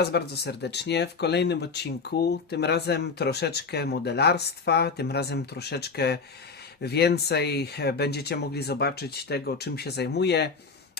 Was bardzo serdecznie w kolejnym odcinku. Tym razem troszeczkę modelarstwa, tym razem troszeczkę więcej będziecie mogli zobaczyć tego, czym się zajmuję.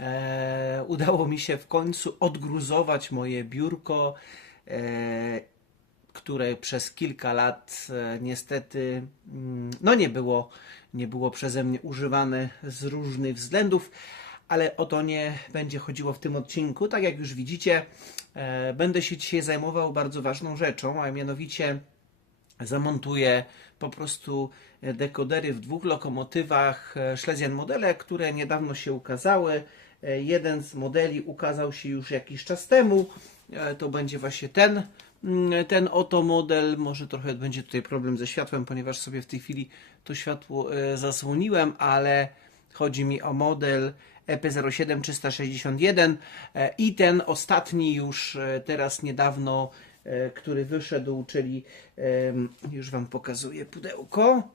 E, udało mi się w końcu odgruzować moje biurko, e, które przez kilka lat e, niestety mm, no nie było, nie było przeze mnie używane z różnych względów ale o to nie będzie chodziło w tym odcinku. Tak jak już widzicie, będę się dzisiaj zajmował bardzo ważną rzeczą, a mianowicie zamontuję po prostu dekodery w dwóch lokomotywach e, Schlesian modele, które niedawno się ukazały. E, Jeden z modeli ukazał się już jakiś czas temu. E, To będzie właśnie ten, mm, ten oto model. Może trochę będzie tutaj problem ze światłem, ponieważ sobie w tej chwili to światło e, zasłoniłem, ale chodzi mi o model E EP07361 e, i ten ostatni już e, teraz niedawno, e, który wyszedł, czyli już Wam pokazuję pudełko.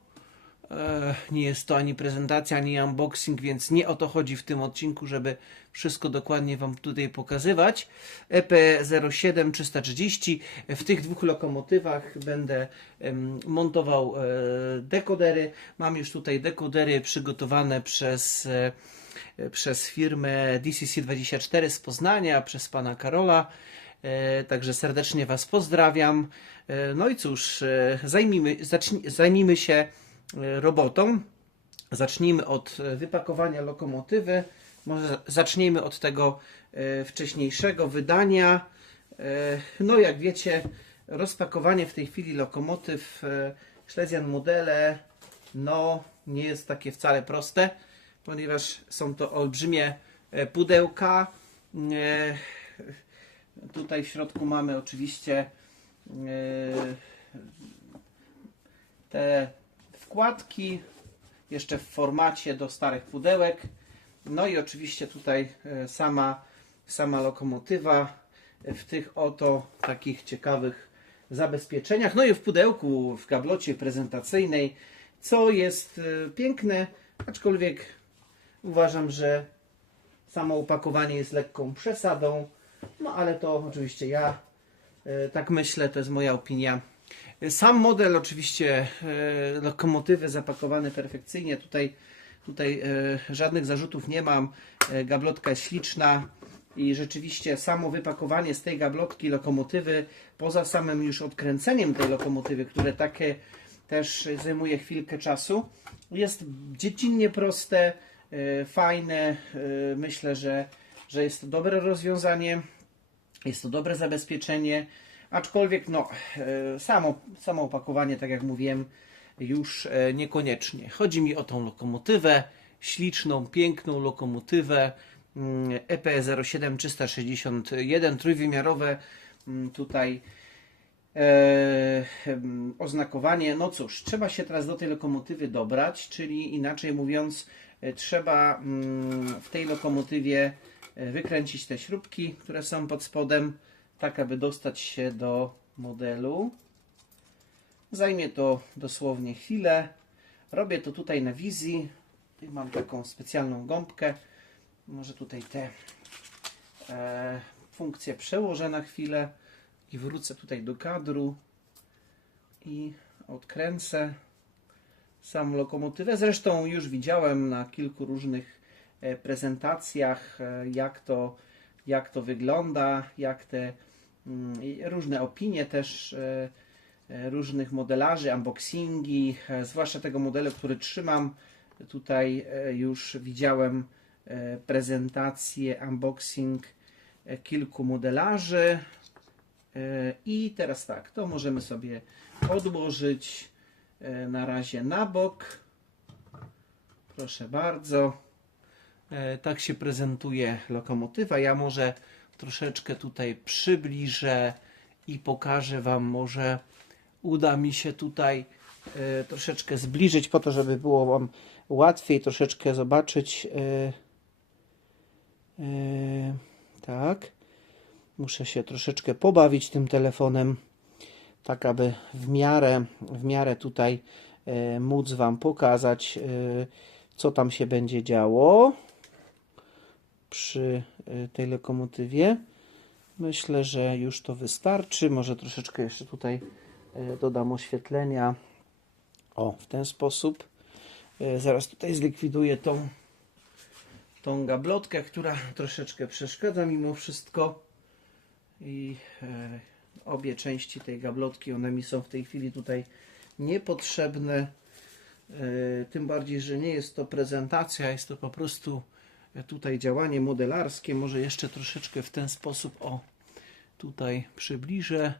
Nie jest to ani prezentacja, ani unboxing, więc nie o to chodzi w tym odcinku, żeby wszystko dokładnie Wam tutaj pokazywać. E EP07330. W tych dwóch lokomotywach będę montował dekodery. Mam już tutaj dekodery przygotowane przez, przez firmę DCC24 z Poznania, przez pana Karola. E, Także serdecznie Was pozdrawiam. E, No i cóż, e, zajmijmy, zacznij, zajmijmy się e, robotą. Zacznijmy od e, wypakowania lokomotywy. Może zacznijmy od tego e, wcześniejszego wydania. E, No, jak wiecie, rozpakowanie w tej chwili lokomotyw e, Schlesian modele no, nie jest takie wcale proste, ponieważ są to olbrzymie e, pudełka. E, Tutaj w środku mamy oczywiście e, te wkładki, jeszcze w formacie do starych pudełek. No i oczywiście tutaj sama, sama lokomotywa w tych oto takich ciekawych zabezpieczeniach. No i w pudełku, w gablocie prezentacyjnej, co jest piękne, aczkolwiek uważam, że samo opakowanie jest lekką przesadą. No ale to oczywiście ja e, tak myślę, to jest moja opinia. Sam model oczywiście e, lokomotywy zapakowane perfekcyjnie. Tutaj, tutaj e, żadnych zarzutów nie mam. Gablotka jest śliczna i rzeczywiście samo wypakowanie z tej gablotki lokomotywy, poza samym już odkręceniem tej lokomotywy, które takie też zajmuje chwilkę czasu, jest dziecinnie proste, fajne. e, Myślę, że, że jest to dobre rozwiązanie. Jest to dobre zabezpieczenie, aczkolwiek no, e, samo, samo opakowanie, tak jak mówiłem, już e, niekoniecznie. Chodzi mi o tą lokomotywę, śliczną, piękną lokomotywę mm, EP07361, trójwymiarowe mm, tutaj e, oznakowanie. No cóż, trzeba się teraz do tej lokomotywy dobrać, czyli inaczej mówiąc, e, trzeba mm, w tej lokomotywie e, wykręcić te śrubki, które są pod spodem, tak aby dostać się do modelu. Zajmie to dosłownie chwilę. Robię to tutaj na wizji. Mam taką specjalną gąbkę. Może tutaj te e, funkcje przełożę na chwilę i wrócę tutaj do kadru i odkręcę samą lokomotywę. Zresztą już widziałem na kilku różnych e, prezentacjach, e, jak to, jak to wygląda, jak te mm, różne opinie też e, różnych modelarzy, unboxingi, zwłaszcza tego modelu, który trzymam. Tutaj już widziałem prezentację, unboxing kilku modelarzy. I teraz tak, to możemy sobie odłożyć na razie na bok. Proszę bardzo. E, Tak się prezentuje lokomotywa. Ja może troszeczkę tutaj przybliżę i pokażę Wam, może uda mi się tutaj e, troszeczkę zbliżyć po to, żeby było Wam łatwiej troszeczkę zobaczyć. e, e, Tak. Muszę się troszeczkę pobawić tym telefonem, tak aby w miarę, w miarę tutaj e, móc Wam pokazać, e, co tam się będzie działo przy e, tej lokomotywie. Myślę, że już to wystarczy. Może troszeczkę jeszcze tutaj dodam oświetlenia. O, w ten sposób. Zaraz tutaj zlikwiduję tą, tą gablotkę, która troszeczkę przeszkadza mimo wszystko. I obie części tej gablotki, one mi są w tej chwili tutaj niepotrzebne. E, Tym bardziej, że nie jest to prezentacja, jest to po prostu tutaj działanie modelarskie. Może jeszcze troszeczkę w ten sposób o tutaj przybliżę.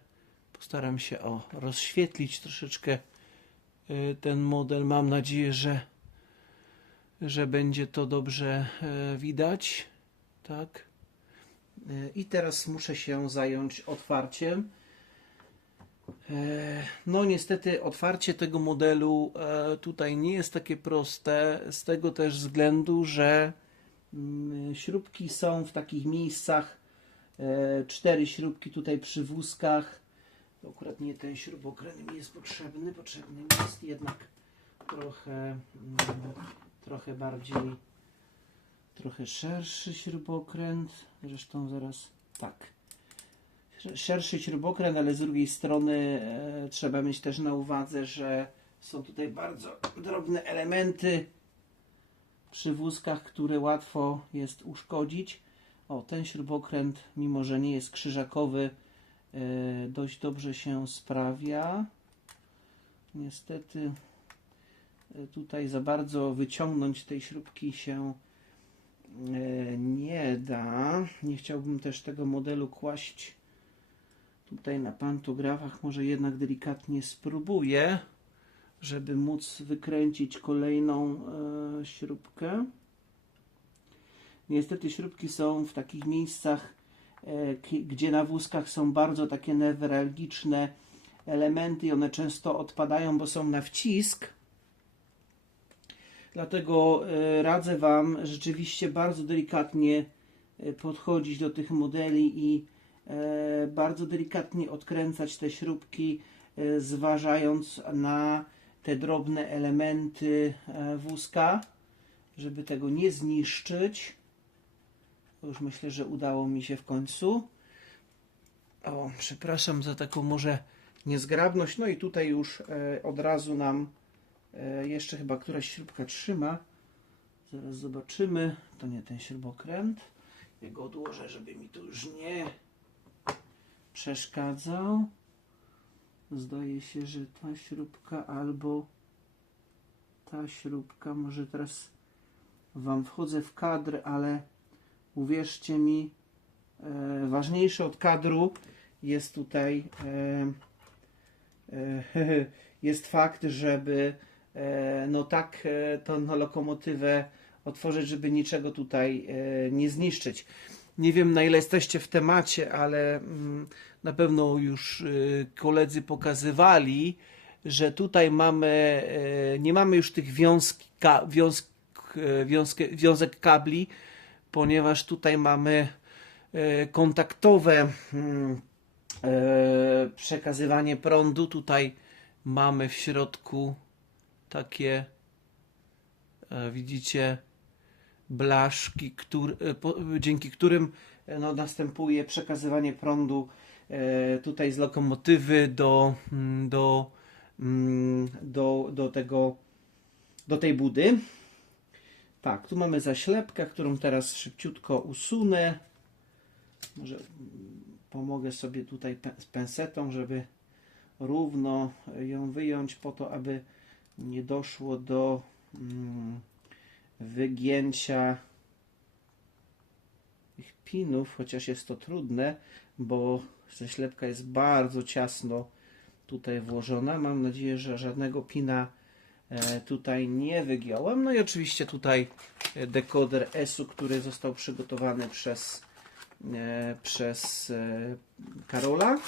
Postaram się o rozświetlić troszeczkę e, ten model. Mam nadzieję, że, że będzie to dobrze e, widać. Tak. I teraz muszę się zająć otwarciem. E, No, niestety, otwarcie tego modelu e, tutaj nie jest takie proste, z tego też względu, że mm, śrubki są w takich miejscach, e, cztery śrubki tutaj przy wózkach. Akurat nie ten śrubokręt mi jest potrzebny, potrzebny jest jednak trochę, mm, trochę bardziej, trochę szerszy śrubokręt. Zresztą zaraz tak szerszy śrubokręt, ale z drugiej strony e, trzeba mieć też na uwadze, że są tutaj bardzo drobne elementy przy wózkach, które łatwo jest uszkodzić. O, ten śrubokręt, mimo że nie jest krzyżakowy, e, dość dobrze się sprawia. Niestety e, tutaj za bardzo wyciągnąć tej śrubki się e, nie da. Nie chciałbym też tego modelu kłaść tutaj na pantografach. Może jednak delikatnie spróbuję, żeby móc wykręcić kolejną e, śrubkę. Niestety śrubki są w takich miejscach, e, gdzie na wózkach są bardzo takie newralgiczne elementy i one często odpadają, bo są na wcisk. Dlatego e, radzę Wam rzeczywiście bardzo delikatnie e, podchodzić do tych modeli i bardzo delikatnie odkręcać te śrubki, e, zważając na te drobne elementy e, wózka, żeby tego nie zniszczyć. Już myślę, że udało mi się w końcu. O, przepraszam za taką może niezgrabność. No i tutaj już e, od razu nam e, jeszcze chyba któraś śrubka trzyma. Zaraz zobaczymy. To nie ten śrubokręt. Ja go odłożę, żeby mi tu już nie przeszkadzał. Zdaje się, że ta śrubka albo ta śrubka, może teraz Wam wchodzę w kadr, ale uwierzcie mi, e, ważniejsze od kadru jest tutaj e, e, jest fakt, żeby e, no tak e, tą lokomotywę otworzyć, żeby niczego tutaj e, nie zniszczyć. Nie wiem na ile jesteście w temacie, ale mm, na pewno już y, koledzy pokazywali, że tutaj mamy, e, nie mamy już tych wiązk, ka, wiązk, e, wiązkę, wiązek kabli, ponieważ tutaj mamy kontaktowe mm, przekazywanie prądu. Tutaj mamy w środku takie, e, widzicie, blaszki, który, e, dzięki którym e, no, następuje przekazywanie prądu e, tutaj z lokomotywy do, mm, do, mm, do, do tego do tej budy. Tak, tu mamy zaślepkę, którą teraz szybciutko usunę. Może mm, pomogę sobie tutaj z pensetą, żeby równo ją wyjąć po to, aby nie doszło do mm, wygięcia ich pinów, chociaż jest to trudne, bo zaślepka jest bardzo ciasno tutaj włożona. Mam nadzieję, że żadnego pina e, tutaj nie wygiąłem. No i oczywiście tutaj e, dekoder ESU, który został przygotowany przez, e, przez Karola.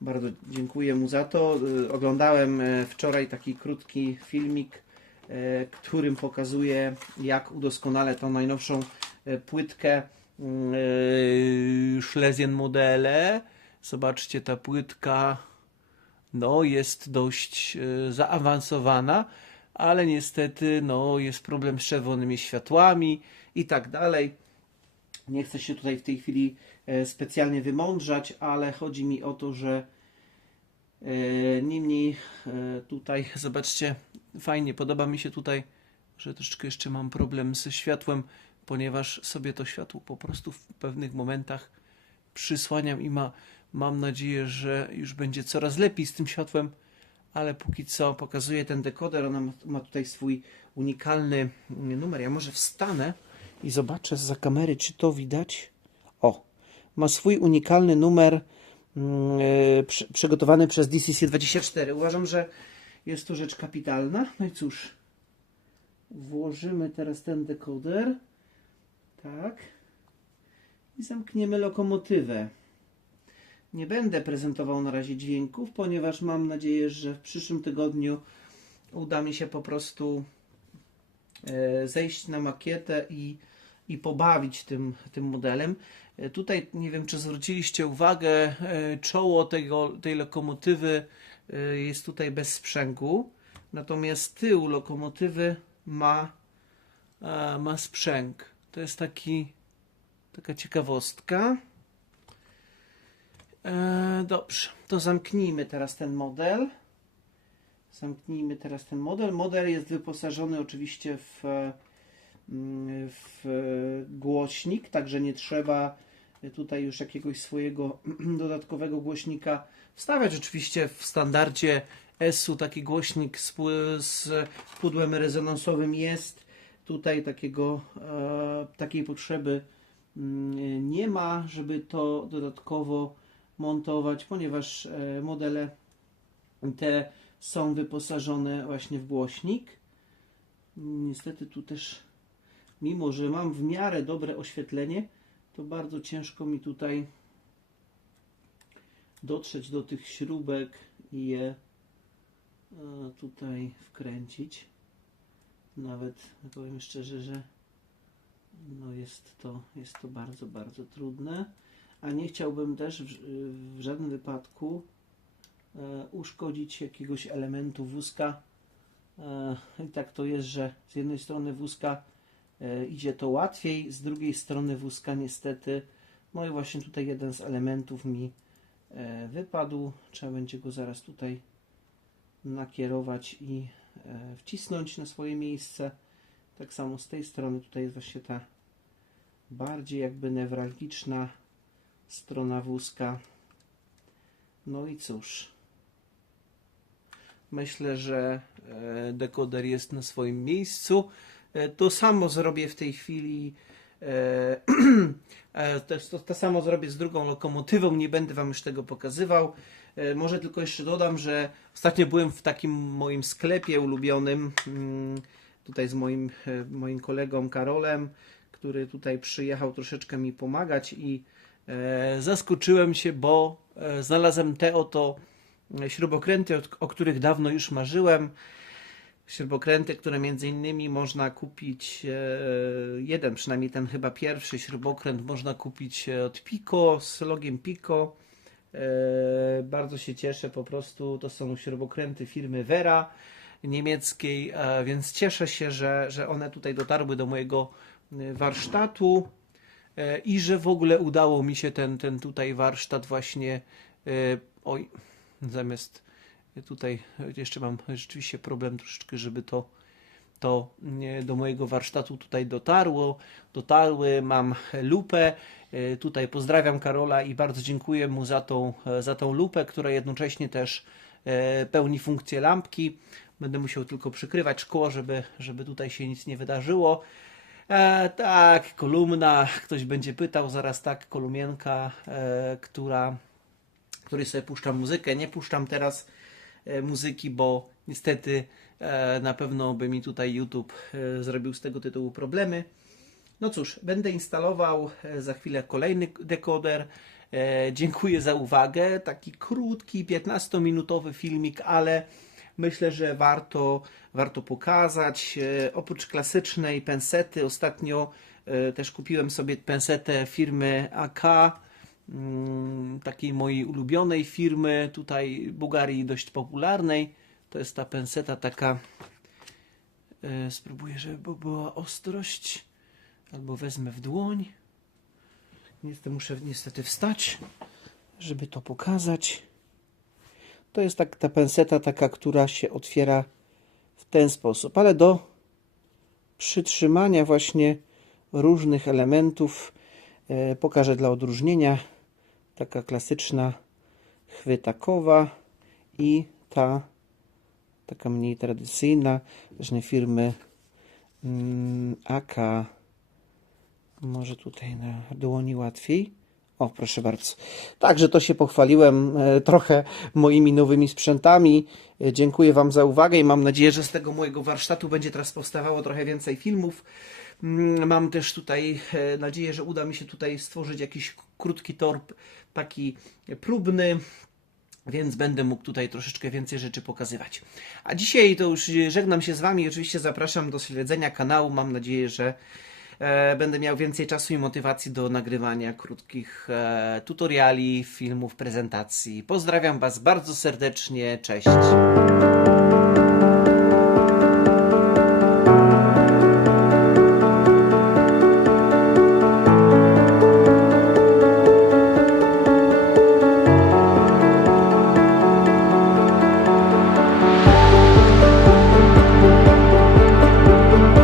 Bardzo dziękuję mu za to. Oglądałem wczoraj taki krótki filmik, którym pokazuje, jak udoskonale tą najnowszą e, płytkę e, Schlesien modele. Zobaczcie, ta płytka no, jest dość e, zaawansowana, ale niestety no, jest problem z czerwonymi światłami i tak dalej. Nie chcę się tutaj w tej chwili e, specjalnie wymądrzać, ale chodzi mi o to, że e, niemniej e, tutaj, zobaczcie, fajnie, podoba mi się tutaj, że troszeczkę jeszcze mam problem ze światłem, ponieważ sobie to światło po prostu w pewnych momentach przysłaniam i ma, mam nadzieję, że już będzie coraz lepiej z tym światłem, ale póki co pokazuje ten dekoder, on ma, tutaj swój unikalny mm, numer. Ja może wstanę i zobaczę za kamery, czy to widać. O, ma swój unikalny numer przy, przygotowany przez DCC24. Uważam, że jest to rzecz kapitalna. No i cóż, włożymy teraz ten dekoder. Tak. I zamkniemy lokomotywę. Nie będę prezentował na razie dźwięków, ponieważ mam nadzieję, że w przyszłym tygodniu uda mi się po prostu e, zejść na makietę i, i pobawić tym, tym modelem. E, Tutaj nie wiem, czy zwróciliście uwagę, e, czoło tego, tej lokomotywy jest tutaj bez sprzęgu, natomiast tył lokomotywy ma, e, ma sprzęg. To jest taki, taka ciekawostka. E, dobrze, to zamknijmy teraz ten model. Zamknijmy teraz ten model. Model jest wyposażony oczywiście w, mm, w głośnik, także nie trzeba tutaj już jakiegoś swojego dodatkowego głośnika wstawiać. Oczywiście w standardzie ESU taki głośnik z, z pudłem rezonansowym jest. Tutaj takiego, e, takiej potrzeby mm, nie ma, żeby to dodatkowo montować, ponieważ e, modele te są wyposażone właśnie w głośnik. Niestety tu też, mimo że mam w miarę dobre oświetlenie, to bardzo ciężko mi tutaj dotrzeć do tych śrubek i je e, tutaj wkręcić. Nawet powiem szczerze, że no jest, to, jest to bardzo, bardzo trudne. A nie chciałbym też w, w żadnym wypadku e, uszkodzić jakiegoś elementu wózka. E, I tak to jest, że z jednej strony wózka idzie to łatwiej, z drugiej strony wózka niestety, no i właśnie tutaj jeden z elementów mi e, wypadł. Trzeba będzie go zaraz tutaj nakierować i e, wcisnąć na swoje miejsce. Tak samo z tej strony tutaj jest właśnie ta bardziej jakby newralgiczna strona wózka. No i cóż. Myślę, że e, dekoder jest na swoim miejscu. E, To samo zrobię w tej chwili. e, e, To, to, samo zrobię z drugą lokomotywą. Nie będę Wam już tego pokazywał. Może tylko jeszcze dodam, że ostatnio byłem w takim moim sklepie ulubionym. mm, Tutaj z moim, moim kolegą Karolem, który tutaj przyjechał troszeczkę mi pomagać i zaskoczyłem się, bo znalazłem te oto śrubokręty, o których dawno już marzyłem. Śrubokręty, które między innymi można kupić, e, jeden przynajmniej ten chyba pierwszy śrubokręt można kupić e, od Pico, z logiem Pico. E, bardzo się cieszę, po prostu to są śrubokręty firmy Vera niemieckiej, więc cieszę się, że, że one tutaj dotarły do mojego warsztatu i że w ogóle udało mi się ten, ten tutaj warsztat właśnie oj, zamiast tutaj jeszcze mam rzeczywiście problem troszeczkę, żeby to to do mojego warsztatu tutaj dotarło, dotarły, mam lupę, E, tutaj pozdrawiam Karola i bardzo dziękuję mu za tą, za tą lupę, która jednocześnie też e, pełni funkcję lampki. Będę musiał tylko przykrywać szkło, żeby, żeby tutaj się nic nie wydarzyło. E, tak, kolumna, ktoś będzie pytał, zaraz tak, kolumienka, e, która, której sobie puszczam muzykę. Nie puszczam teraz muzyki, bo niestety e, na pewno by mi tutaj YouTube e, zrobił z tego tytułu problemy. No cóż, będę instalował e, za chwilę kolejny dekoder. E, dziękuję za uwagę. Taki krótki, 15-minutowy filmik, ale myślę, że warto, warto pokazać. E, oprócz klasycznej pensety, ostatnio e, też kupiłem sobie pensetę firmy AK, takiej mojej ulubionej firmy, tutaj w Bułgarii dość popularnej. To jest ta penseta taka. E, spróbuję, żeby była ostrość. Albo wezmę w dłoń. Niestety muszę niestety wstać, żeby to pokazać. To jest tak ta penseta taka, która się otwiera w ten sposób, ale do przytrzymania właśnie różnych elementów pokażę dla odróżnienia. Taka klasyczna chwytakowa i ta taka mniej tradycyjna. Różne firmy mm, AK może tutaj na dłoni łatwiej. O, proszę bardzo. Także to się pochwaliłem e, trochę moimi nowymi sprzętami. E, Dziękuję Wam za uwagę i mam nadzieję, że z tego mojego warsztatu będzie teraz powstawało trochę więcej filmów. Mm, Mam też tutaj e, nadzieję, że uda mi się tutaj stworzyć jakiś krótki torb, taki próbny, więc będę mógł tutaj troszeczkę więcej rzeczy pokazywać. A dzisiaj to już żegnam się z Wami. Oczywiście zapraszam do śledzenia kanału. Mam nadzieję, że będę miał więcej czasu i motywacji do nagrywania krótkich e, tutoriali, filmów, prezentacji. Pozdrawiam Was bardzo serdecznie. Cześć.